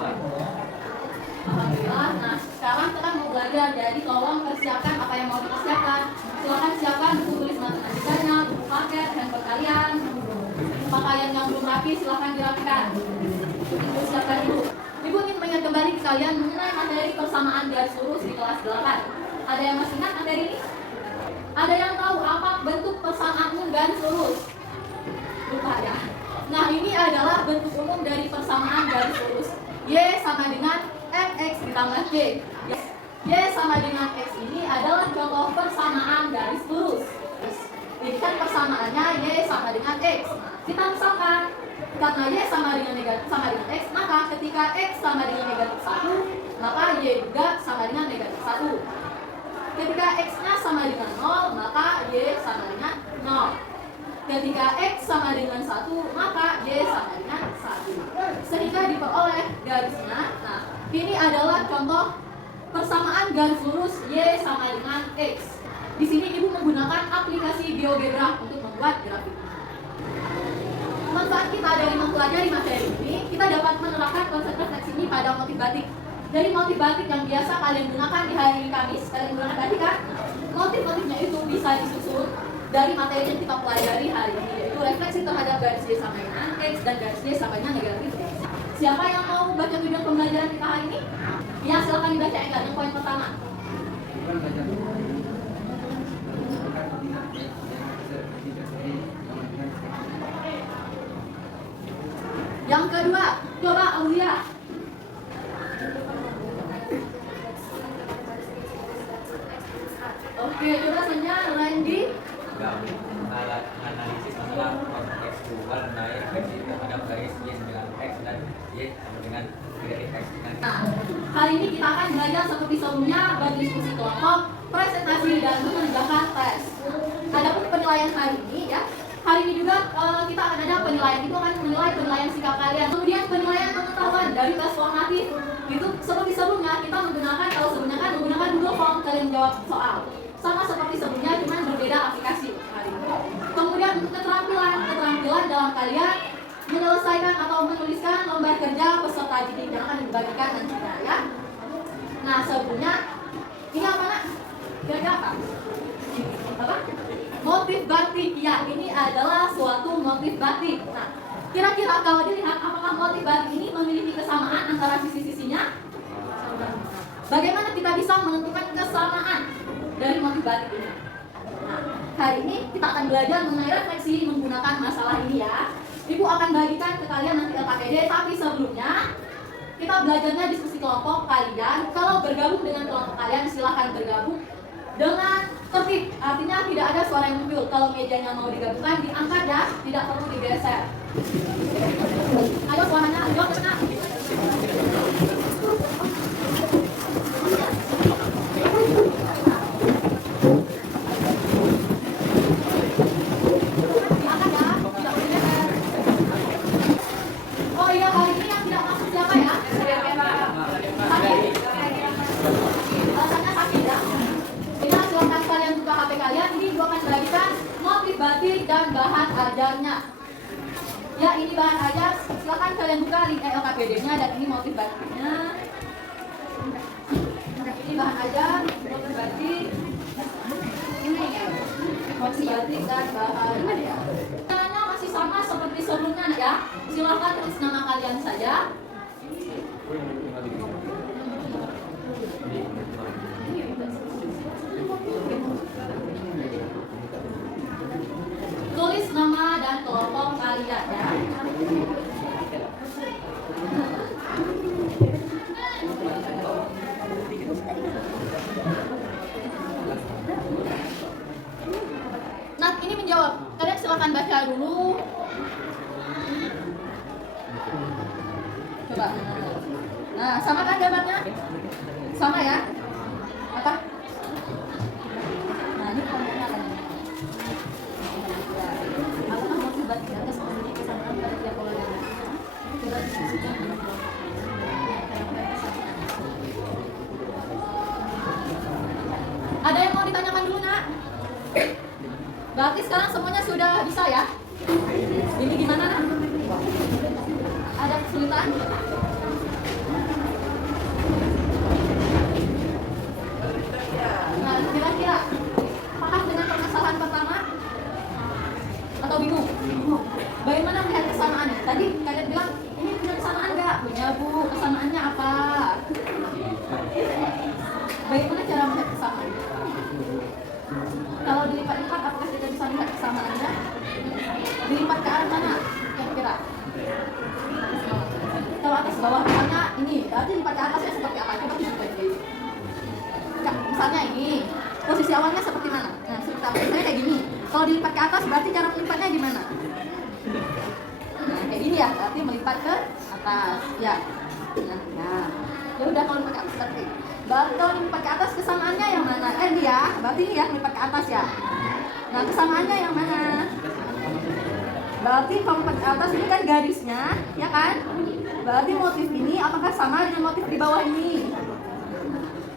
Alhamdulillah. Nah, sekarang kita mau belajar. Jadi tolong persiapkan apa yang mau dipersiapkan. Silakan siapkan buku tulis matematikanya, buku paket, handphone kalian. Pakaian yang belum rapi silakan dirapikan. Siapkan dulu. Ibu ingin mengingat kembali ke kalian mengenai materi persamaan garis lurus di kelas 8. Ada yang masih ingat materi ini? Ada yang tahu apa bentuk persamaan garis lurus? Lupa ya. Nah, ini adalah bentuk umum dari persamaan garis lurus. Y sama dengan mx ditambah y. Y sama dengan x ini adalah contoh persamaan garis lurus. Ini kan persamaannya y sama dengan x. Kita misalkan karena y sama dengan x, maka ketika x sama dengan negatif 1, maka y juga sama dengan negatif 1. Ketika x-nya sama dengan 0, maka y sama dengan 0. Ketika x sama dengan 1, maka y sama dengan 1. Sehingga diperoleh garisnya. Nah, ini adalah contoh persamaan garis lurus y sama dengan x. Di sini ibu menggunakan aplikasi GeoGebra untuk membuat grafik. Manfaat kita dari mempelajari materi ini, kita dapat menerapkan konsep refleksi ini pada motif batik. Dari motif batik yang biasa kalian gunakan di hari Kamis, kalian gunakan batik kan? Motif-motifnya itu bisa disusun dari materi yang kita pelajari hari ini, yaitu refleksi terhadap garis y sama dengan x dan garis y sama dengan negatif x. Siapa yang mau baca tujuan pembelajaran kita hari ini? Ya, silakan dibaca yang poin pertama. Yang kedua, coba Aulia. Oke, coba Sonya, Randy. Analisis masalah kontekstual mengenai versi terhadap garis y dengan x dan y sama dengan negatif x. Nah, hari ini kita akan belajar seperti sebelumnya berdiskusi kelompok, presentasi dan mengerjakan tes. Adapun penilaian hari ini ya. Hari ini juga kita akan ada penilaian, itu akan menilai penilaian sikap kalian. Kemudian penilaian pengetahuan dari tes formatif. Itu seperti sebelumnya kita menggunakan, kalau sebelumnya kan menggunakan Google Form kalian jawab soal. Sama seperti sebelumnya, cuma berbeda aplikasi hari ini. Kemudian untuk keterampilan dalam kalian menyelesaikan atau menuliskan lembar kerja peserta didik yang akan dibagikan nantinya ya. Nah, sebelumnya ini apa nak? Kira-kira apa? Apa? Motif batik, ya ini adalah suatu motif batik. Nah, kira-kira kalau dilihat apakah motif batik ini memiliki kesamaan antara sisi-sisinya? Bagaimana kita bisa menentukan kesamaan dari motif batik ini? Nah, hari ini kita akan belajar mengenai refleksi menggunakan masalah ini ya. Ibu akan bagikan ke kalian nanti LKPD, tapi sebelumnya kita belajarnya diskusi kelompok kalian. Kalau bergabung dengan kelompok kalian silahkan bergabung dengan tertib, artinya tidak ada suara yang muncul. Kalau mejanya mau digabungkan, diangkat ya, tidak perlu digeser. Ayo suaranya, ayo kena. Diangkat ya, tidak boleh geser. Oh iya, hari ini yang tidak masuk siapa ya? Sakit. Alasannya sakit ya. Silakan kalian buka HP kalian. Ini gua akan bagikan motif batik dan bahan ajarnya. Ya, ini bahan ajar. Silakan kalian buka link LKPD-nya dan ini motif batiknya. Ini bahan ajar, motif batik. Ini motif batik dan bahan ajar. Caranya masih sama seperti sebelumnya ya. Silakan tulis nama kalian saja. Tulis nama dan kelompok kalian ya. Nah, ini menjawab. Kalian silakan baca dulu. Coba. Nah, sama kan gambarnya? Sama ya? Apa? Nah, ini kelompoknya apa nih? Apakah motif batik di atas memiliki kesamaan dari tiap pola? Coba diskusikan. Ada yang mau ditanyakan dulu nak? Berarti sekarang semuanya sudah bisa ya? Ini gimana nak? Ada kesulitan? Ya Bu, kesamaannya apa? Bagaimana cara melihat kesamaannya? Kalau dilipat-lipat, apakah kita bisa lihat kesamaannya? Dilipat ke arah mana? Kira-kira? Kalau atas bawah misalnya ini, berarti lipat ke atasnya seperti apa? Coba tunjukkan dulu. Misalnya ini, posisi awalnya seperti mana? Nah, seperti apa? Misalnya kayak gini. Kalau dilipat ke atas, berarti cara melipatnya gimana? Nah, kayak gini ya, berarti melipat ke atas. Ya. Nah, ya. Ya udah kalau lipat ke atas berarti. Berarti kalau lipat ke atas kesamaannya yang mana? Ini ya, berarti ini ya lipat ke atas ya. Nah, kesamaannya yang mana? Berarti kalau lipat ke atas ini kan garisnya, ya kan? Berarti motif ini apakah sama dengan motif di bawah ini?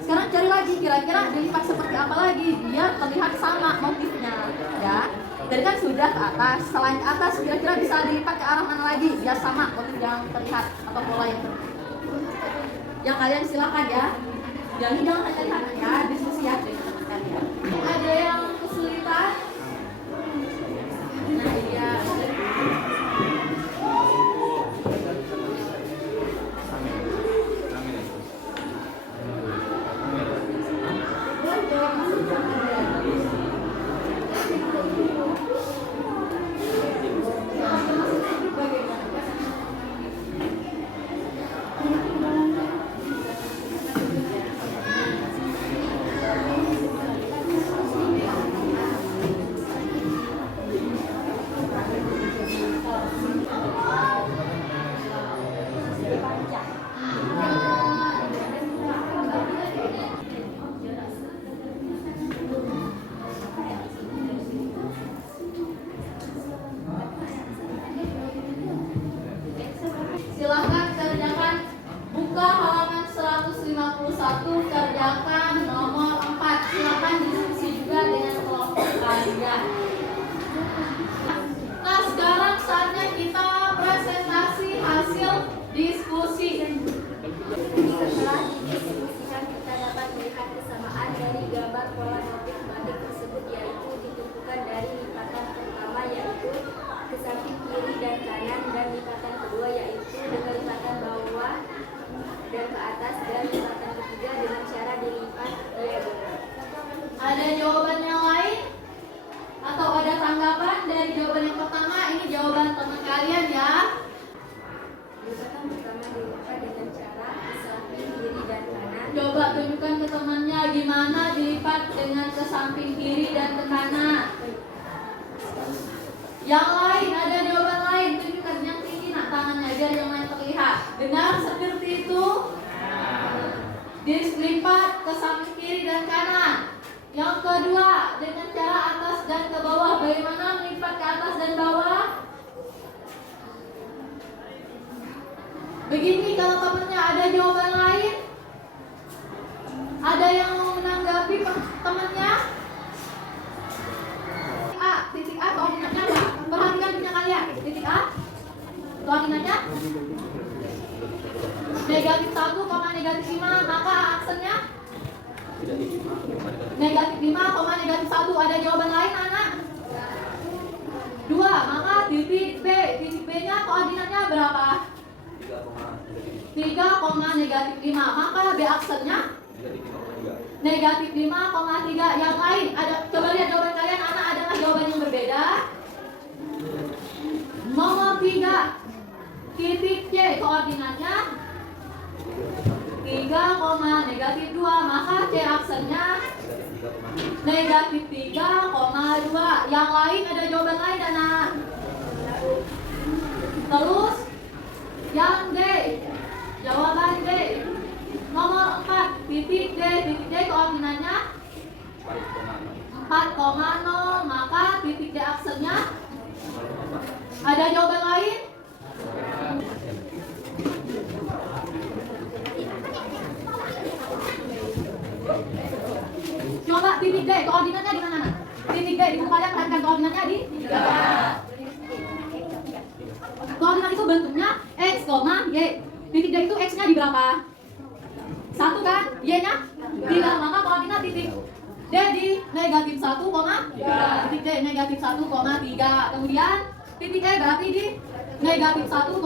Sekarang cari lagi, kira-kira dilipat seperti apa lagi biar terlihat sama motifnya, ya. Jadi kan sudah ke atas, selain ke atas kira-kira bisa dilipat ke arah mana lagi biar sama motif yang terlihat atau pola yang terlihat. Yang kalian silakan ya. Jangan hanya lihat ya, diskusi ya dengan teman kalian. Ada yang kesulitan? Nah, iya. Silakan kerjakan, buka halaman 151, kerjakan nomor 4. Silakan diskusi juga dengan kelompok kalian. Nah, sekarang saatnya kita presentasi hasil diskusi. Setelah didiskusikan, kita dapat melihat kesamaan dari gambar pola motif batik tersebut, yaitu ditentukan dari lipatan pertama yaitu ke samping kiri dan kanan, dan lipatan kedua yaitu dengan lipatan bawah dan ke atas, dan lipatan ketiga dengan cara dilipat diagonal. Ada jawaban yang lain? Atau ada tanggapan dari jawaban yang pertama? Ini jawaban teman kalian ya. Lipatan pertama dilipat dengan cara ke samping kiri dan kanan. Coba tunjukkan ke temannya gimana dilipat dengan ke samping kiri dan ke kanan. Yang lain, ada jawaban lain? Tunjukkan yang tinggi nak tangannya biar yang lain terlihat. Benar seperti itu? Dilipat ke samping kiri dan kanan. Yang kedua, dengan cara atas dan ke bawah. Bagaimana melipat ke atas dan bawah? Begini, kalau temannya ada jawaban lain? Ada yang mau menanggapi temannya? Titik A koordinatnya apa? Perhatikan punya kalian. Titik A koordinatnya negatif 1, negatif 5. Maka aksennya negatif 5, negatif 1. Ada jawaban lain anak? 2. Maka titik B. Titik B nya koordinatnya berapa? 3, negatif 5. Maka B aksennya negatif 5,3. Yang lain ada, coba lihat jawaban kalian anak, adalah jawaban yang berbeda. Nomor 3 titik C koordinatnya 3, negatif 2. Maka C aksennya negatif 3,2. Yang lain ada jawaban lain anak? Terus yang D, jawaban D nomor 4 titik D. Titik D koordinatnya 4,0. Maka titik D aksennya ada jawaban lain? Coba titik D koordinatnya di mana? Titik D di buku kalian, perhatikan koordinatnya di 3. Koordinat itu bentuknya X, Y. Titik D itu X-nya di berapa? 1 kan? Y-nya 3. Maka koordinat titik D di negatif 1, titik D negatif 1,3. Kemudian titik E berarti di negatif 1,1.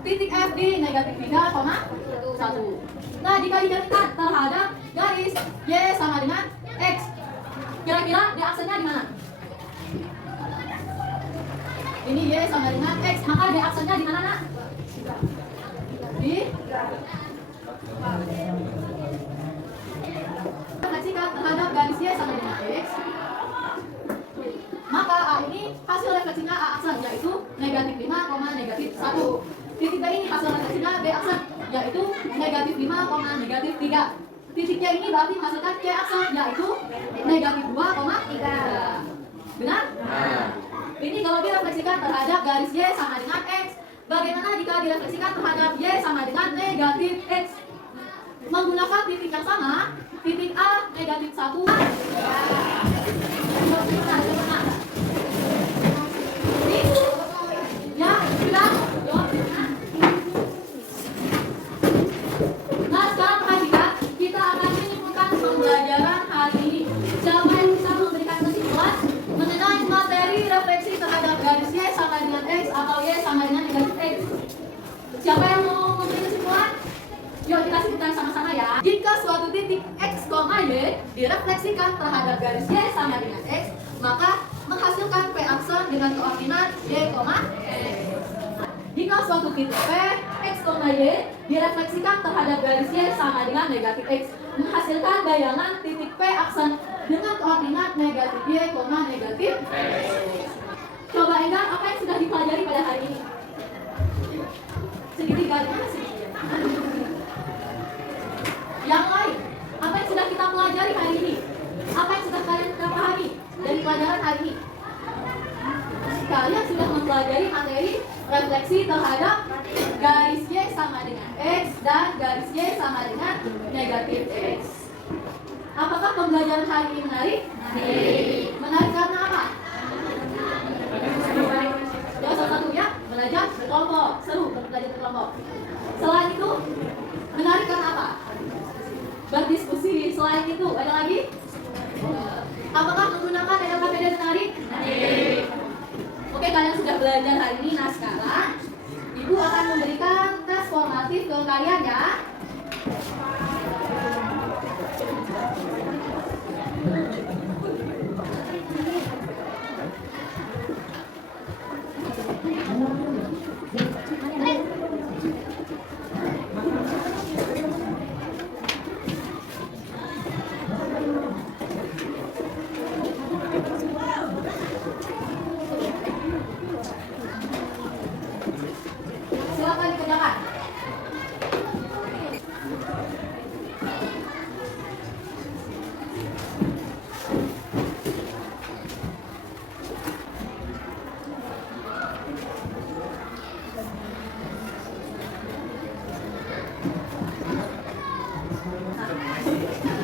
Titik F di negatif 3,1. Nah, jika dijadikan terhadap garis Y sama dengan X, kira-kira di aksennya di mana? Ini Y sama dengan X, maka di aksennya di mana, nak? Di refleksikan terhadap garis Y sama dengan X, maka A ini hasil refleksinya A aksen, yaitu negatif 5, negatif 1. Titik B ini hasil refleksinya B aksen, yaitu negatif 5, negatif 3. Titik C ini berarti menghasilkan C aksen, yaitu negatif 2,3. Benar? Ini kalau direfleksikan terhadap garis Y sama dengan X. Bagaimana jika direfleksikan terhadap Y sama dengan negatif X? Menggunakan titik yang sama, titik A negatif 1. Ya, sudah. Nah, sekarang perhatikan, kita akan menyimpulkan pembelajaran hari ini. Siapa yang bisa memberikan kesimpulan mengenai materi refleksi terhadap garis Y sama dengan X atau Y sama dengan negatif X? Siapa yang mau memberi kesimpulan? Yuk kita sebutkan sama-sama ya. Jika suatu titik X, Y direfleksikan terhadap garis Y sama dengan X, maka menghasilkan P aksen dengan koordinat Y, X. Jika suatu titik P, X, Y direfleksikan terhadap garis Y sama dengan negatif X, menghasilkan bayangan titik P aksen dengan koordinat negatif Y, negatif X. Coba Enggar, apa yang sudah dipelajari pada hari ini? Segitiga, segitiga. Yang lain, apa yang sudah kita pelajari hari ini? Apa yang sudah kalian pahami dari pelajaran hari ini? Kalian sudah mempelajari materi refleksi terhadap garis Y sama dengan X dan garis Y sama dengan negatif X. Apakah pembelajaran hari ini menarik? Menarik karena apa? Ya, salah satu ya, belajar berkelompok, seru belajar berkelompok. Selain itu, menarik karena apa? Berdiskusi. Selain itu, ada lagi? Apakah menggunakan LKPD menarik? Oke, kalian sudah belajar hari ini. Nah, sekarang Ibu akan memberikan tes formatif ke kalian ya. Silakan dikerjakan.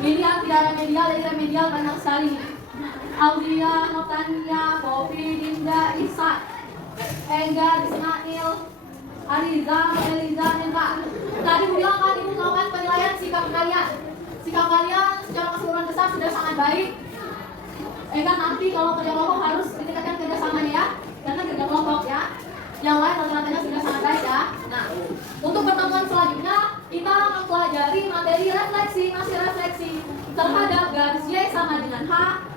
Ini yang tidak remedial, dari remedial banyak sekali. Aulia, Notania, Popi, Dinda, Isa, Enggar, Ismail, Ariza, Eliza, Nenta. Tadi Bu bilang kan Ibu melakukan penilaian sikap kalian. Sikap kalian secara keseluruhan besar sudah sangat baik. Enggar nanti kalau kerja kelompok harus ditingkatkan kerjasamanya ya. Karena kerja kelompok ya. Yang lain rata-ratanya sudah sangat baik ya. Nah, untuk pertemuan selanjutnya kita mempelajari materi refleksi, masih refleksi terhadap garis Y sama dengan H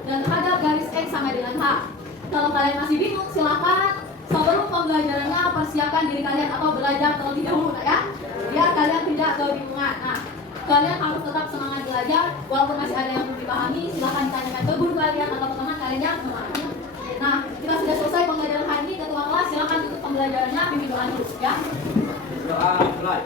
dan terhadap garis X sama dengan H. Kalau kalian masih bingung, silakan sebelum pembelajarannya persiapkan diri kalian atau belajar terlebih dahulu ya, biar kalian tidak kebingungan. Nah, kalian harus tetap semangat belajar, walaupun masih ada yang belum dipahami, silakan ditanyakan ke guru kalian atau ke teman kalian yang memahami. Nah, kita sudah selesai pembelajaran hari ini. Ketua kelas silakan tutup pembelajarannya, pimpin doa dulu ya. Doa mulai.